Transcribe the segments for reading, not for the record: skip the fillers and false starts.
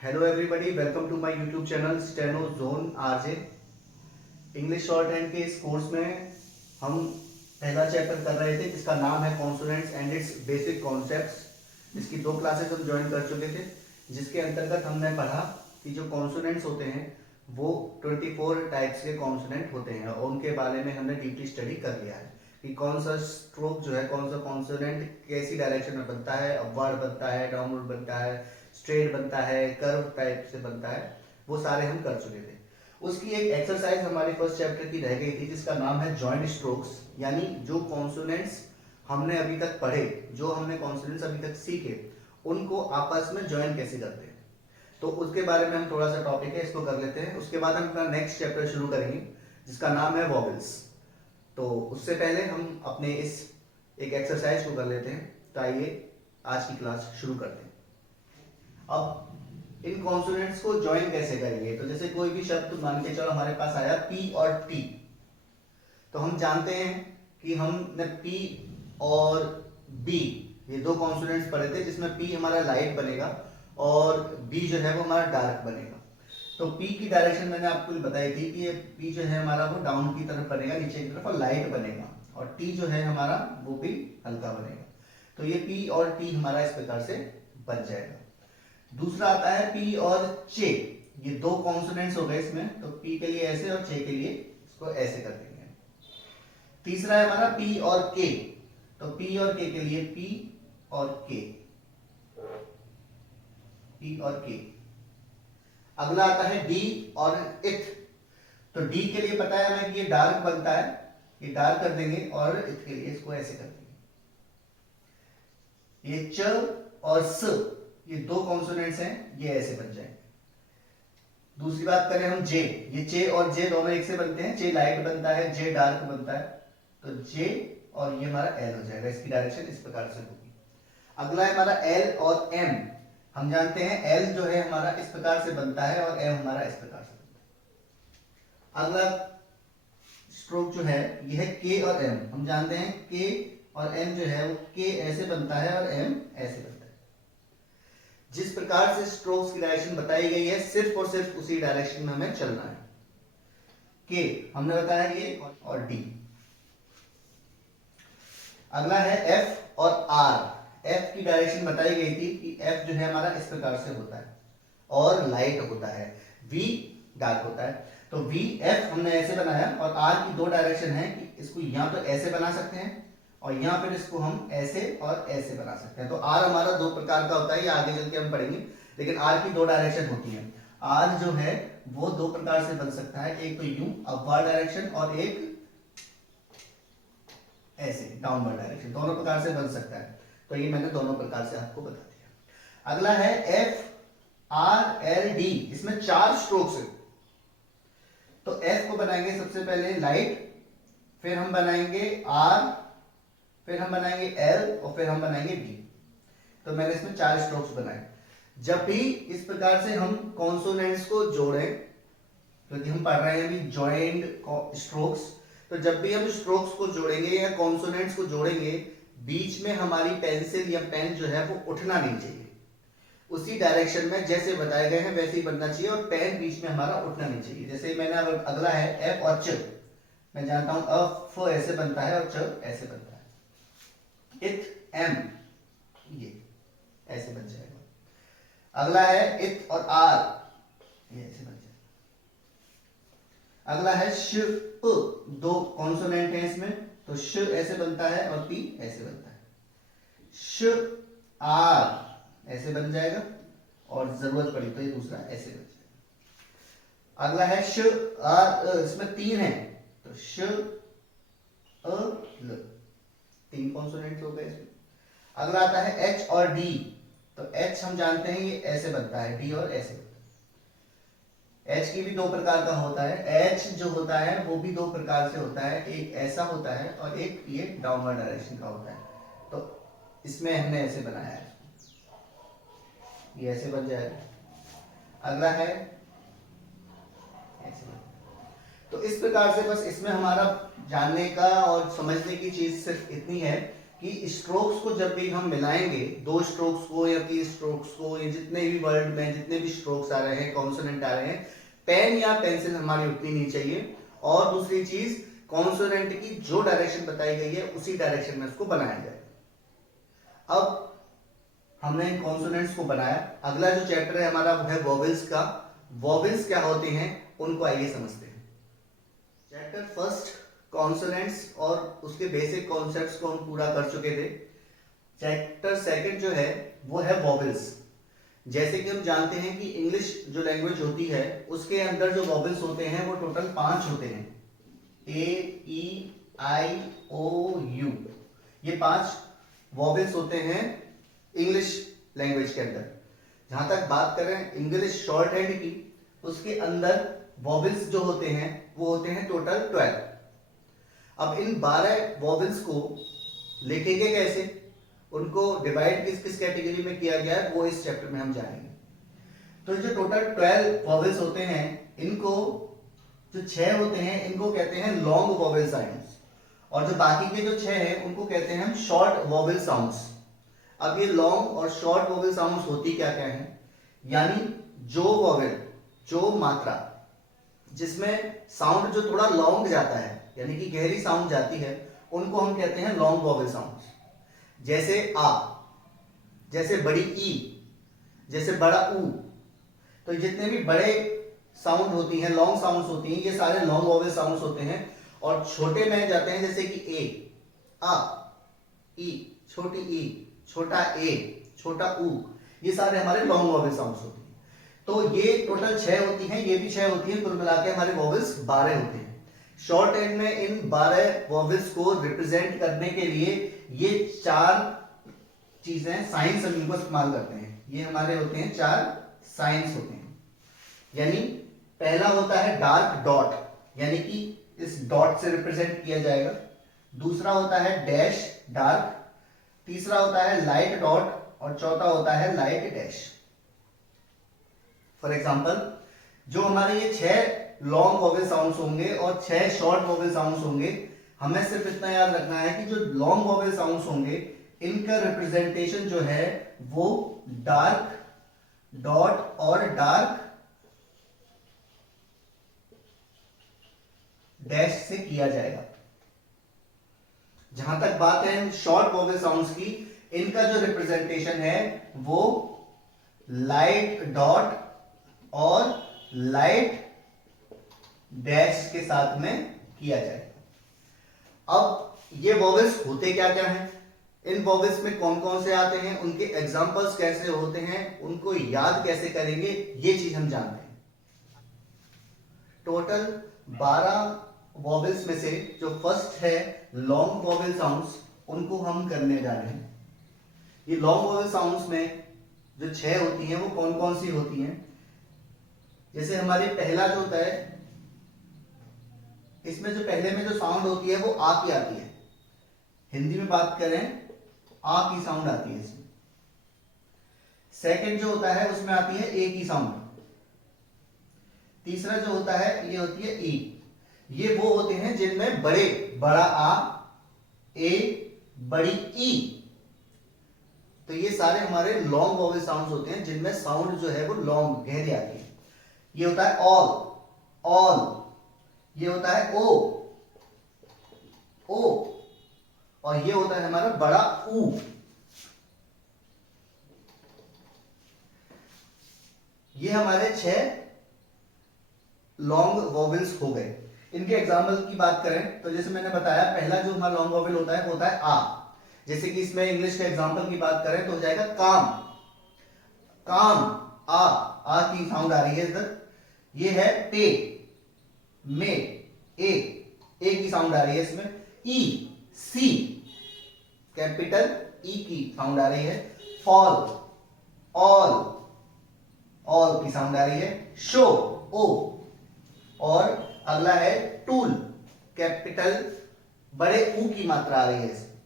Hello everybody, welcome to my YouTube channel Steno Zone RJ. English shorthand के इस course में हम पहला चैप्टर कर रहे थे जिसका नाम है consonants and it's basic concepts. इसकी 2 क्लासेस हम ज्वाइन कर चुके थे, जिसके अंतर्गत हमने पढ़ा कि जो कॉन्सोनेंट्स होते हैं वो 24 टाइप्स के कॉन्सोनेंट होते हैं और उनके बारे में हमने डीपली स्टडी कर लिया है कि कौन सा स्ट्रोक जो है, कौन सा कॉन्सोनेंट कैसी डायरेक्शन में बनता है, अपवर्ड बनता है, डाउनवर्ड बनता है, स्ट्रेट बनता है, कर्व टाइप से बनता है, वो सारे हम कर चुके थे। उसकी एक एक्सरसाइज हमारे फर्स्ट चैप्टर की रह गई थी जिसका नाम है जॉइंट स्ट्रोक्स, यानी जो कॉन्सोनेंट्स हमने अभी तक पढ़े, जो हमने कॉन्सोनेंट्स अभी तक सीखे, उनको आपस में ज्वाइन कैसे करते हैं। तो उसके बारे में हम थोड़ा सा टॉपिक है, इसको कर लेते हैं। उसके बाद हम अपना नेक्स्ट चैप्टर शुरू करेंगे जिसका नाम है वॉवेल्स। तो उससे पहले हम अपने इस एक एक्सरसाइज को कर लेते हैं। तो आइए आज की क्लास शुरू करते हैं। अब इन कॉन्सोनेंट्स को ज्वाइन कैसे करेंगे। तो जैसे कोई भी शब्द मान के चलो हमारे पास आया पी और टी, तो हम जानते हैं कि हमने पी और बी ये 2 कॉन्सोनेंट्स पढ़े थे जिसमें पी हमारा लाइट बनेगा और बी जो है वो हमारा डार्क बनेगा। तो पी की डायरेक्शन मैंने आपको बताई थी कि ये पी जो है हमारा वो डाउन की तरफ बनेगा, नीचे की तरफ, और लाइट बनेगा, और टी जो है हमारा वो भी हल्का बनेगा। तो ये पी और टी हमारा इस प्रकार से बन जाएगा। दूसरा आता है पी और चे, ये 2 कॉन्सोनेंट्स हो गए इसमें, तो पी के लिए ऐसे और चे के लिए इसको ऐसे कर देंगे। तीसरा है हमारा पी और के, तो पी और के लिए पी और के, पी और के। अगला आता है डी और इथ, तो डी के लिए पता है हमें कि ये डार्क बनता है, ये डार्क कर देंगे, और इथ के लिए इसको ऐसे कर देंगे। ये च और स, ये 2 कॉन्सोनेंट्स हैं, ये ऐसे बन जाएंगे। दूसरी बात करें हम जे, ये चे और जे दोनों एक से बनते हैं, चे लाइट बनता है, जे डार्क बनता है, तो जे और ये हमारा एल हो जाएगा। इसकी डायरेक्शन इस प्रकार से होगी। अगला है हमारा एल और एम। हम जानते हैं एल जो है हमारा इस प्रकार से बनता है और एम हमारा इस प्रकार से बनता है। अगला स्ट्रोक जो है ये है के और एम। हम जानते हैं के और एम जो है वो के ऐसे बनता है और एम ऐसे बनता है। जिस प्रकार से स्ट्रोक्स की डायरेक्शन बताई गई है, सिर्फ और सिर्फ उसी डायरेक्शन में हमें चलना है। के हमने बताया ये और डी। अगला है एफ और आर। एफ की डायरेक्शन बताई गई थी कि एफ जो है हमारा इस प्रकार से होता है और लाइट होता है, वी डार्क होता है। तो वी एफ हमने ऐसे बनाया, और आर की 2 डायरेक्शन है कि इसको यहां तो ऐसे बना सकते हैं और यहां फिर इसको हम ऐसे और ऐसे बना सकते हैं। तो आर हमारा 2 प्रकार का होता है, ये आगे चल के हम पढ़ेंगे, लेकिन आर की 2 डायरेक्शन होती है। आर जो है वो 2 प्रकार से बन सकता है, एक तो यूं अपवर्ड डायरेक्शन और एक ऐसे डाउनवर्ड डायरेक्शन, दोनों प्रकार से बन सकता है। तो ये मैंने दोनों प्रकार से आपको बता दिया। अगला है एफ आर एल डी, इसमें 4 स्ट्रोक्स है। तो एफ को बनाएंगे सबसे पहले लाइट, फिर हम बनाएंगे आर, फिर हम बनाएंगे एल, और फिर हम बनाएंगे डी। तो मैंने इसमें 4 स्ट्रोक्स बनाए। जब भी इस प्रकार से हम कॉन्सोनेंट्स को जोड़ें, क्योंकि हम पढ़ रहे हैं अभी जॉइंट स्ट्रोक्स, तो जब भी हम स्ट्रोक्स को जोड़ेंगे या कॉन्सोनेंट्स को जोड़ेंगे, बीच में हमारी पेंसिल या पेन जो है वो उठना नहीं चाहिए। उसी डायरेक्शन में जैसे बताए गए हैं वैसे ही बनना चाहिए, और पेन बीच में हमारा उठना नहीं चाहिए। जैसे मैंने अगला है एफ और च, मैं जानता हूं अफ ऐसे बनता है और च ऐसे बनता है। इथ एम ये ऐसे बन जाएगा। अगला है इथ और आर, ये ऐसे बन जाएगा। अगला है श प, 2 कॉन्सोनेंट है इसमें, तो श ऐसे बनता है और पी ऐसे बनता है। श आर ऐसे बन जाएगा, और जरूरत पड़ी तो ये दूसरा ऐसे बन जाएगा। अगला है श आर, इसमें 3 है, तो श अ ल, 3 कॉन्सोनेंट हो गए इसमें। अगला आता है एच और डी, तो एच हम जानते हैं ये ऐसे बनता है, डी और ऐसे बनता है। एच की भी 2 प्रकार का होता है। एच जो होता है वो भी 2 प्रकार से होता है, एक ऐसा होता है और एक ये डाउनवर्ड डायरेक्शन का होता है। तो इसमें हमने ऐसे बनाया है, ये ऐसे बन जाएगा। अगला है ऐसे। तो इस प्रकार से बस इसमें हमारा जानने का और समझने की चीज सिर्फ इतनी है कि स्ट्रोक्स को जब भी हम मिलाएंगे, दो स्ट्रोक्स को या तीन स्ट्रोक्स को, या जितने भी वर्ड में जितने भी स्ट्रोक्स आ रहे हैं, कॉन्सोनेंट आ रहे हैं, पेन या पेंसिल हमारी उतनी नहीं चाहिए। और दूसरी चीज, कॉन्सोनेंट की जो डायरेक्शन बताई गई है उसी डायरेक्शन में उसको बनाया जाए। अब हमने इन कॉन्सोनेंट्स को बनाया। अगला जो चैप्टर है हमारा वो है वॉवेल्स का। वॉवेल्स क्या होते हैं उनको आइए समझते हैं। चैप्टर फर्स्ट कॉन्सोनेंट्स और उसके बेसिक कॉन्सेप्ट्स को हम पूरा कर चुके थे। चैप्टर सेकंड जो है वो है वॉवेल्स। जैसे कि हम जानते हैं कि इंग्लिश जो लैंग्वेज होती है उसके अंदर जो वॉवेल्स होते हैं वो टोटल 5 होते हैं। ए, ई, आई, ओ, यू, ये 5 वॉवेल्स होते हैं इंग्लिश लैंग्वेज के अंदर। जहां तक बात करें इंग्लिश शॉर्ट हैंड की, उसके अंदर वॉवेल्स जो होते हैं वो होते हैं टोटल 12। अब इन 12 वॉवेल्स को लिखेंगे कैसे, उनको डिवाइड किस किस कैटेगरी में किया गया है वो इस चैप्टर में हम जानेंगे। तो जो टोटल 12 वॉवेल्स होते हैं, इनको जो 6 होते हैं इनको कहते हैं लॉन्ग वॉवेल साउंड्स, और जो बाकी के जो 6 हैं उनको कहते हैं हम शॉर्ट वॉवेल साउंड्स। अब ये लॉन्ग और शॉर्ट वॉवेल साउंड्स होती क्या क्या है, यानी जो वॉवेल, जो मात्रा जिसमें साउंड जो थोड़ा लॉन्ग जाता है, यानी कि गहरी साउंड जाती है, उनको हम कहते हैं लॉन्ग वॉवेल साउंड्स। जैसे आ, जैसे बड़ी ई, जैसे बड़ा ऊ। तो जितने भी बड़े साउंड होती हैं, लॉन्ग साउंड्स होती हैं, ये सारे लॉन्ग वॉवेल साउंड्स होते हैं। और छोटे में जाते हैं जैसे कि ए, आ, ई, छोटी ई, छोटा ए, छोटा ऊ, ये सारे हमारे लॉन्ग वॉवेल साउंड्स होते हैं। तो ये टोटल 6 होती हैं, ये भी 6 होती हैं, कुल मिला के हमारे वॉवेल्स 12 होते हैं। शॉर्ट हैंड में इन 12 वॉवेल्स को रिप्रेजेंट करने के लिए ये 4 चीजें, साइंस हम इनको इस्तेमाल करते हैं। ये हमारे होते हैं 4 साइंस होते हैं। यानी पहला होता है डार्क डॉट, यानी कि इस डॉट से रिप्रेजेंट किया जाएगा। दूसरा होता है डैश डार्क, तीसरा होता है लाइट डॉट, और चौथा होता है लाइट डैश। फॉर एग्जाम्पल, जो हमारे ये 6 लॉन्ग वॉवेल साउंड्स होंगे और 6 शॉर्ट वॉवेल साउंड्स होंगे, हमें सिर्फ इतना याद रखना है कि जो लॉन्ग वॉवेल साउंड्स होंगे इनका रिप्रेजेंटेशन जो है वो डार्क डॉट और डार्क डैश से किया जाएगा। जहां तक बात है शॉर्ट वॉवेल साउंड्स की, इनका जो रिप्रेजेंटेशन है वो लाइट डॉट और लाइट डैश के साथ में किया जाएगा। अब ये वॉवेल्स होते क्या क्या हैं, इन वॉवेल्स में कौन कौन से आते हैं, उनके एग्जांपल्स कैसे होते हैं, उनको याद कैसे करेंगे, ये चीज हम जानते हैं। टोटल 12 वॉवेल्स में से जो फर्स्ट है लॉन्ग वॉवेल साउंड्स, उनको हम करने जा रहे हैं। ये लॉन्ग वॉवेल साउंड्स में जो 6 होती हैं वो कौन कौन सी होती हैं। जैसे हमारे पहला जो होता है, इसमें जो पहले में जो साउंड होती है वो आ की आती है। हिंदी में बात करें आ की साउंड आती है इसमें। सेकंड जो होता है उसमें आती है ए की साउंड। तीसरा जो होता है ये होती है ई। ये वो होते हैं जिनमें बड़े, बड़ा आ, ए, बड़ी ई। तो ये सारे हमारे लॉन्ग वॉवेल साउंड्स होते हैं जिनमें साउंड जो है वो लॉन्ग, गहरी आती है। ये होता है ऑल, ऑल। ये होता है ओ, ओ। और ये होता है हमारा बड़ा ऊ। ये हमारे 6 लॉन्ग वॉवेल्स हो गए। इनके एग्जाम्पल की बात करें तो जैसे मैंने बताया, पहला जो हमारा लॉन्ग वॉवेल होता है वो होता है आ। जैसे कि इसमें इंग्लिश के एग्जाम्पल की बात करें तो हो जाएगा काम, काम, आ की साउंड आ रही है इधर। ये है पे, में, ए की साउंड आ रही है इसमें। ई, सी, कैपिटल ई की साउंड आ रही है। फॉल, ऑल, ऑल की साउंड आ रही है। शो, ओ। और अगला है टूल, कैपिटल बड़े ऊ की मात्रा आ रही है इसमें।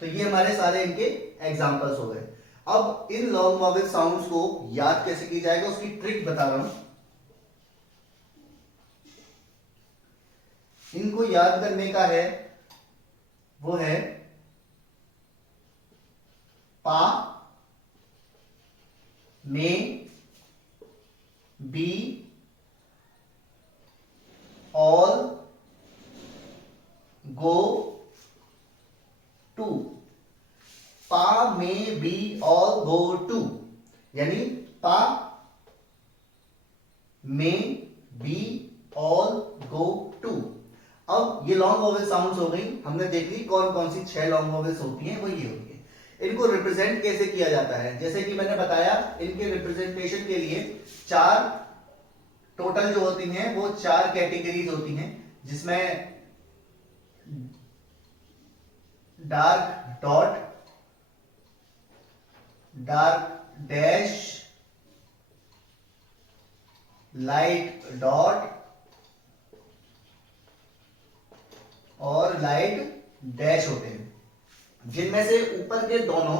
तो ये हमारे सारे इनके एग्जांपल्स हो गए। अब इन लॉन्ग वॉवेल साउंड्स को याद कैसे की जाएगा उसकी ट्रिक बता रहा हूं। इनको याद करने का है वो है पा, मे, बी, ऑल, गो, टू। पा, मे, बी, ऑल, गो, टू, यानी पा, मे, बी, ऑल, गो, टू। अब ये लॉन्ग वोवेल साउंड्स हो गई, हमने देख ली कौन कौन सी 6 लॉन्ग वोवेल्स होती हैं, वो ये होती है। इनको रिप्रेजेंट कैसे किया जाता है, जैसे कि मैंने बताया, इनके रिप्रेजेंटेशन के लिए 4 टोटल जो होती हैं वो 4 कैटेगरीज होती हैं, जिसमें dark dot, dark dash, light dot और लाइट डैश होते हैं, जिनमें से ऊपर के दोनों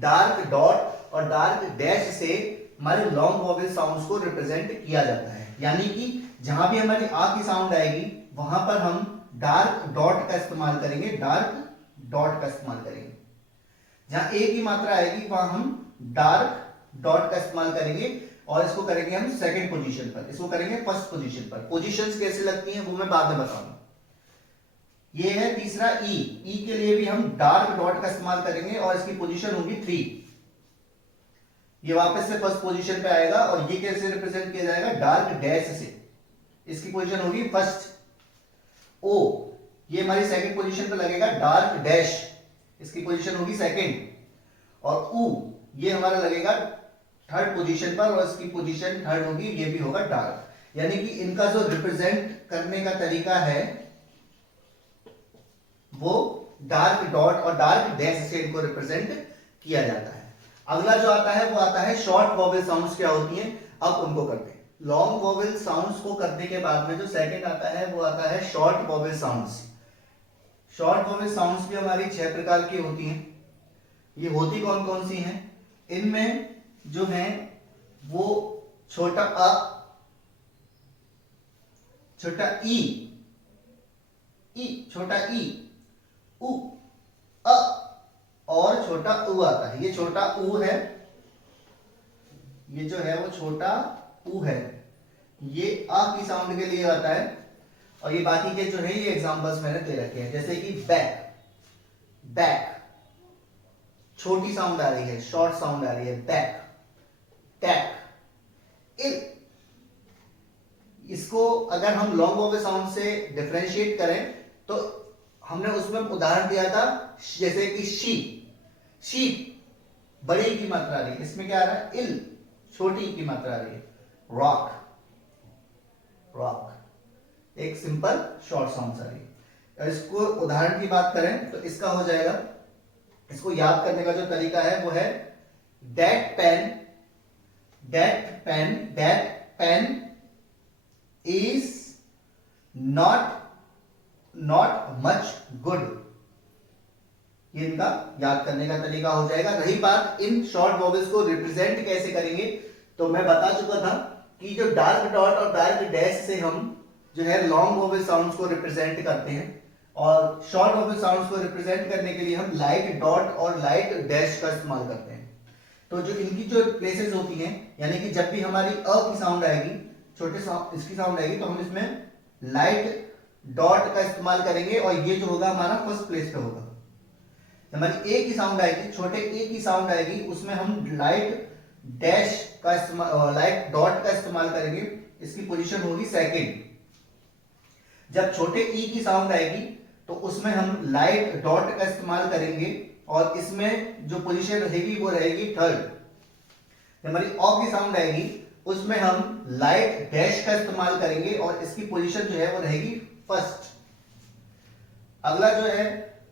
डार्क डॉट और डार्क डैश से हमारे लॉन्ग वोवेल साउंड्स को रिप्रेजेंट किया जाता है। यानी कि जहां भी हमारी आ की साउंड आएगी वहां पर हम डार्क डॉट का इस्तेमाल करेंगे, डार्क डॉट का इस्तेमाल करेंगे। जहां ए की मात्रा आएगी वहां हम डार्क डॉट का इस्तेमाल करेंगे, और इसको करेंगे हम सेकंड पोजीशन पर, इसको करेंगे फर्स्ट पोजीशन पर। पोजीशंस कैसे लगती हैं वो मैं बाद में बताऊंगा। ये है तीसरा ई, ई के लिए भी हम डार्क डॉट का इस्तेमाल करेंगे और इसकी पोजीशन होगी 3। ये वापस से फर्स्ट पोजीशन पे आएगा, और ये कैसे रिप्रेजेंट किया जाएगा, डार्क डैश से, इसकी पोजीशन होगी फर्स्ट। ओ, ये हमारी सेकंड पोजीशन पे लगेगा, डार्क डैश, इसकी पोजीशन होगी सेकंड। और ऊ, ये हमारा लगेगा थर्ड पोजीशन पर और इसकी पोजीशन थर्ड होगी, ये भी होगा डार्क। यानी कि इनका जो रिप्रेजेंट करने का तरीका है वो डार्क डॉट और डार्क डैश से इनको रिप्रेजेंट किया जाता है। अगला जो आता है वो आता है शॉर्ट वोवेल साउंड्स क्या होती हैं, अब उनको करते हैं। लॉन्ग वोवेल साउंड्स को करने के बाद में जो सेकंड आता है वो आता है short vowel sounds. Short vowel sounds भी हमारी 6 प्रकार की होती हैं। ये होती कौन कौन सी हैं, इनमें जो है वो छोटा अ, छोटा ई, छोटा ई, उ, अ और छोटा उ आता है। ये छोटा उ है, ये जो है वो छोटा उ है, ये आ की साउंड के लिए आता है। और ये बाकी के जो है ये एग्जांपल्स मैंने दे रखे हैं, जैसे कि बैक, बैक छोटी साउंड आ रही है, शॉर्ट साउंड आ रही है, बैक, टैक, इल। इसको अगर हम लॉन्ग वोवेल साउंड से डिफरेंशिएट करें तो हमने उसमें उदाहरण दिया था, जैसे कि शीप, शीप बड़ी की मात्रा आ रही है, इसमें क्या आ रहा है, इल छोटी की मात्रा आ रही है। रॉक, रॉक एक सिंपल शॉर्ट साउंड आ रही है। इसको उदाहरण की बात करें तो इसका हो जाएगा, इसको याद करने का जो तरीका है वो है that pain, that pain, that pain is not much good. ये इनका याद करने का तरीका हो जाएगा। रही बात इन शॉर्ट वोवेल्स को रिप्रेजेंट कैसे करेंगे, तो मैं बता चुका था कि जो डार्क डॉट और डार्क डैश से हम जो है लॉन्ग वोवेल साउंड्स को रिप्रेजेंट करते हैं, और शॉर्ट वोवेल साउंड्स को रिप्रेजेंट करने के लिए हम लाइट डॉट और लाइट डैश का इस्तेमाल करते हैं। तो जो इनकी जो प्लेसेस होती हैं, यानी कि जब भी हमारी अ की साउंड आएगी, छोटे साउंड इसकी साउंड आएगी, तो हम इसमें लाइट डॉट का इस्तेमाल करेंगे और ये जो होगा हमारा फर्स्ट प्लेस पे होगा। हमारी ए की साउंड आएगी, छोटे ए की साउंड आएगी, उसमें हम लाइट डैश का इस्तेमाल, लाइट डॉट का इस्तेमाल करेंगे, इसकी पोजीशन होगी सेकंड। जब छोटे ई की साउंड आएगी तो उसमें हम लाइट डॉट का इस्तेमाल करेंगे और इसमें जो पोजीशन रहेगी वो रहेगी थर्ड। हमारी ऑ की साउंड आएगी उसमें हम लाइट डैश का इस्तेमाल करेंगे और इसकी पोजीशन जो है वो रहेगी फर्स्ट। अगला जो है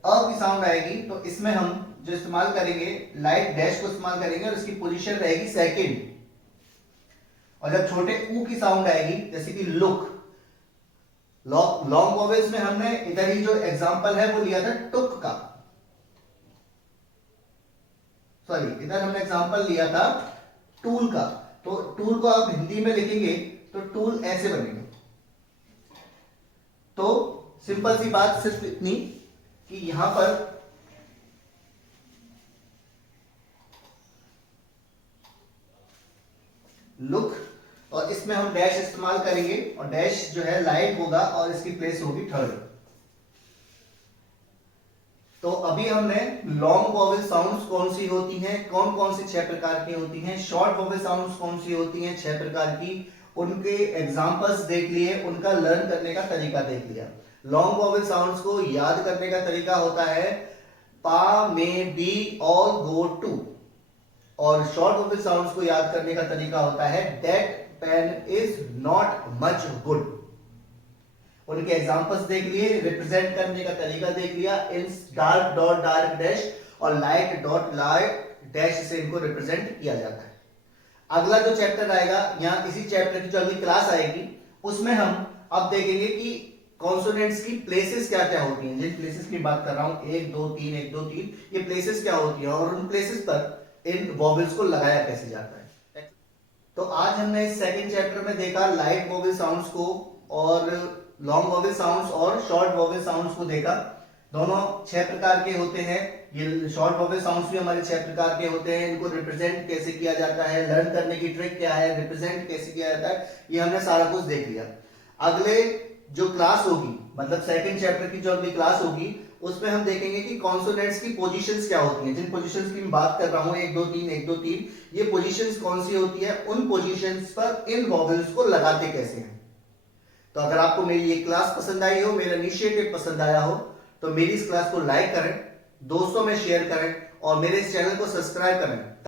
अ की साउंड आएगी तो इसमें हम जो इस्तेमाल करेंगे लाइट डैश को इस्तेमाल करेंगे और इसकी पोजीशन रहेगी सेकंड। और जब छोटे ऊ की साउंड आएगी, जैसे कि लुक, लॉन्ग वोवेल्स में हमने इधर ही जो एग्जांपल है वो लिया था टुक का, सॉरी इधर हमने एग्जांपल लिया था टूल का। तो टूल को आप हिंदी में लिखेंगे तो टूल ऐसे बनेगा। तो सिंपल सी बात सिर्फ इतनी कि यहां पर लुक, और इसमें हम डैश इस्तेमाल करेंगे और डैश जो है लाइट होगा और इसकी प्लेस होगी थर्ड। तो अभी हमने लॉन्ग वॉवेल साउंड्स कौन सी होती हैं, कौन कौन सी 6 प्रकार की होती हैं, शॉर्ट वॉवेल साउंड्स कौन सी होती हैं 6 प्रकार की, उनके एग्जांपल्स देख लिए, उनका लर्न करने का तरीका देख लिया। लॉन्ग वॉवेल साउंड्स को याद करने का तरीका होता है पा, मे, बी, ऑल, गो, टू, और शॉर्ट वोवेल साउंड्स को याद करने का तरीका होता है that pain is not much good. उनके एग्जांपल्स देख लिए, रिप्रेजेंट करने का तरीका देख लिया, इन डार्क डॉट डार्क डैश और लाइट डॉट लाइट डैश से इनको रिप्रेजेंट किया जाता है। अगला जो चैप्टर आएगा या इसी चैप्टर की जो अगली क्लास आएगी उसमें हम अब देखेंगे कि कॉन्सोनेंट्स की प्लेसेस क्या क्या होती हैं। जिन प्लेसेस की बात कर रहा हूं 1 2 3 1 2 3, ये प्लेसेस क्या होती है और उन प्लेसेस पर इन वॉवेल्स को लगाया कैसे जाता है। तो आज हमने इस सेकंड चैप्टर में देखा लाइट वॉवेल साउंड्स को और लॉन्ग वॉवेल साउंड्स और शॉर्ट वॉवेल साउंड्स को देखा। दोनों 6 प्रकार के होते हैं। ये शॉर्ट वॉवेल साउंड्स भी हमारे 6 प्रकार के होते हैं। इनको रिप्रेजेंट कैसे किया जाता है, लर्न करने की ट्रिक क्या है, रिप्रेजेंट कैसे किया जाता है, ये हमने सारा कुछ देख लिया। अगले जो क्लास होगी, मतलब सेकंड चैप्टर की जो अगली क्लास होगी, उसमें हम देखेंगे कि कॉन्सोनेंट्स की पोजीशंस क्या होती हैं। जिन पोजीशंस की मैं बात कर रहा हूं 1 2 3 1 2 3, ये पोजीशंस कौन सी होती है, उन पोजीशंस पर इन वॉवेल्स को लगाते कैसे हैं। तो अगर आपको मेरी ये क्लास पसंद आई हो, मेरा इनिशिएटिव पसंद आया हो, तो मेरी इस क्लास को लाइक करें, दोस्तों में शेयर करें और मेरे इस चैनल को सब्सक्राइब करें।